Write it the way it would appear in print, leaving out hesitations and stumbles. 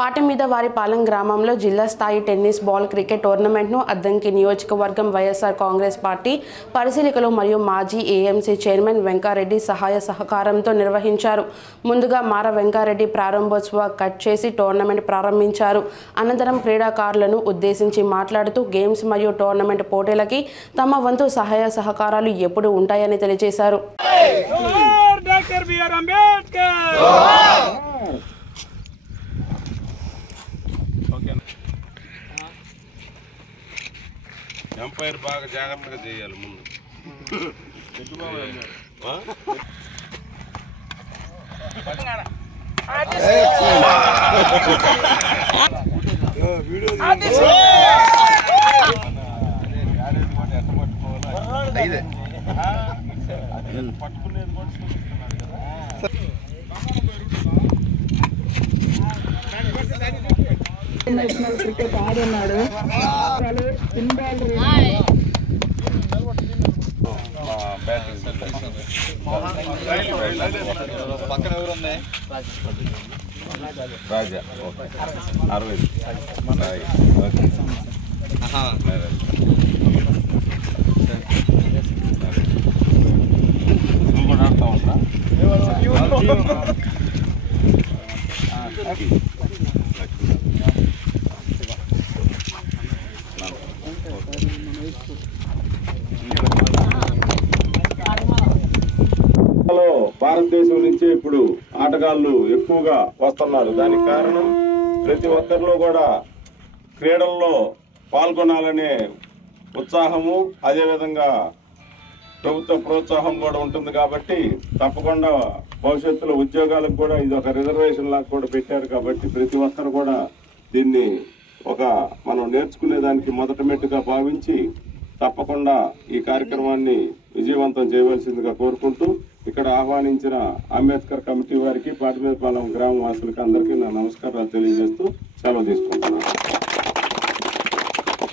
పాటమీదవారిపాలెం గ్రామంలో జిల్లా స్థాయి టెన్నిస్ బాల్ క్రికెట్ టోర్నమెంట్ను అద్దంకి నియోజకవర్గం వైఎస్ఆర్ కాంగ్రెస్ పార్టీ పరిశీలకులు మరియు మాజీ ఏఎంసీ చైర్మన్ వెంకారెడ్డి సహాయ సహకారంతో నిర్వహించారు. ముందుగా మార వెంకారెడ్డి ప్రారంభోత్సవ కట్ చేసి టోర్నమెంట్ ప్రారంభించారు. అనంతరం క్రీడాకారులను ఉద్దేశించి మాట్లాడుతూ గేమ్స్ మరియు టోర్నమెంట్ పోటీలకి తమ వంతు సహాయ సహకారాలు ఎప్పుడు ఉంటాయని తెలియజేశారు. ఎంపైర్ బాగా జాగ్రత్తగా చేయాలి ముందు. పట్టుకునేది కూడా చూపిస్తున్నారు కదా. నేషనల్ క్రికెట్ ఆడున్నాడు. పక్కన ఎవరు ఉన్నాయి? రాజా 60. నువ్వు కూడా ఆడుతా ఉంటా? భారతదేశం నుంచి ఇప్పుడు ఆటగాళ్ళు ఎక్కువగా వస్తున్నారు. దానికి కారణం ప్రతి ఒక్కరిలో కూడా క్రీడల్లో పాల్గొనాలనే ఉత్సాహము, అదేవిధంగా ప్రభుత్వ ప్రోత్సాహం కూడా ఉంటుంది. కాబట్టి తప్పకుండా భవిష్యత్తులో ఉద్యోగాలకు కూడా ఇది ఒక రిజర్వేషన్ లాగా కూడా పెట్టారు. కాబట్టి ప్రతి ఒక్కరు కూడా దీన్ని మనం నేర్చుకునేదానికి మొదటి మెట్టుగా భావించి తప్పకుండా ఈ కార్యక్రమాన్ని విజయవంతం చేయవలసిందిగా కోరుకుంటూ ఇక్కడ ఆహ్వానించిన అంబేద్కర్ కమిటీ వారికి, పాటమీదపాలెం గ్రామ వాసులకి అందరికీ నా నమస్కారాలు తెలియజేస్తూ సెలవు తీసుకుంటున్నాను.